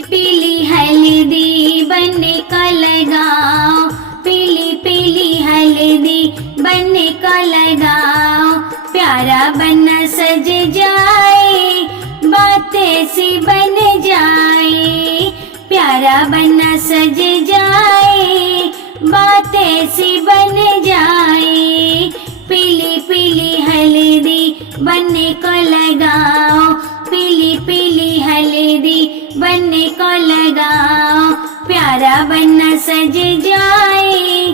पीली हल्दी बनने को लगाओ, पीली पीली हल्दी बनने को लगाओ, प्यारा बना सज जाए, बातें सी बन जाए, प्यारा बना सज जाए, बातें सी बन जाए, पीली पीली हल्दी बनने को लगाओ, पीली पीली हल्दी बनने को लगाओ, प्यारा बना सज जाए,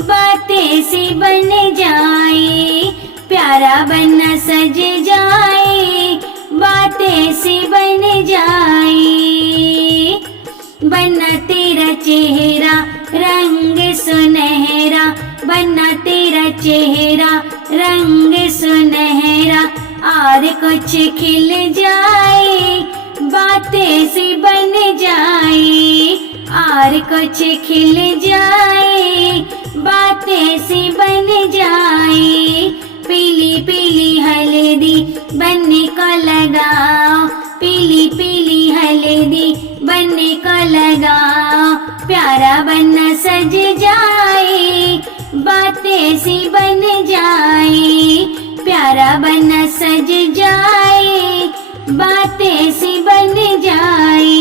बातें सी बन जाए, प्यारा बना सज जाए, बातें सी बन जाए। बना तेरा चेहरा रंग सुनहरा, बना तेरा चेहरा रंग सुनहरा, और कुछ खिल जाए, बातें सी बन जाए, और कुछ खिल जाए, बातें सी बन जाए, पीली पीली हल्दी बनने को लगाओ, पीली पीली हल्दी बनने को लगाओ, प्यारा बना सज जाए, बातें सी बन जाए, प्यारा बना सज जाए, बातें सी बन जाए।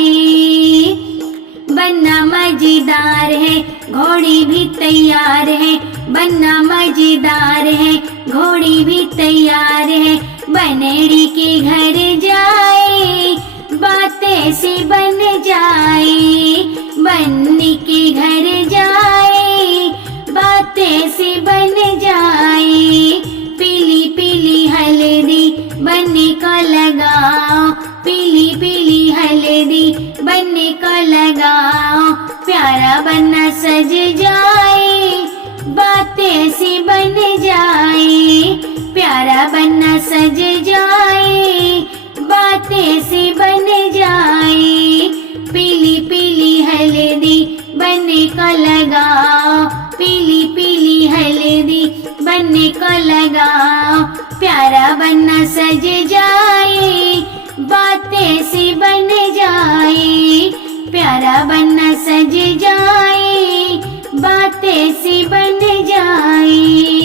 बनना मजेदार है, घोड़ी भी तैयार है, बनना मजेदार है, घोड़ी भी तैयार है, बनेड़ी के घर जाए, बातें सी बन जाए, बन्नी के घर जाए, बातें सी बन जाए, पीली पीली हल्दी बनने को लगाओ, पीली पीली हल्दी बनने को लगाओ, प्यारा बना सज जाए, बातें सी बन जाए, प्यारा बना सज जाए, बातें सी बन जाए, पीली पीली हल्दी बनने को लगाओ, पीली पीली हल्दी बनने को लगाओ, प्यारा बना सज जाए, बातें सी बन जाए, प्यारा बना सज जाए, बातें सी बन जाए।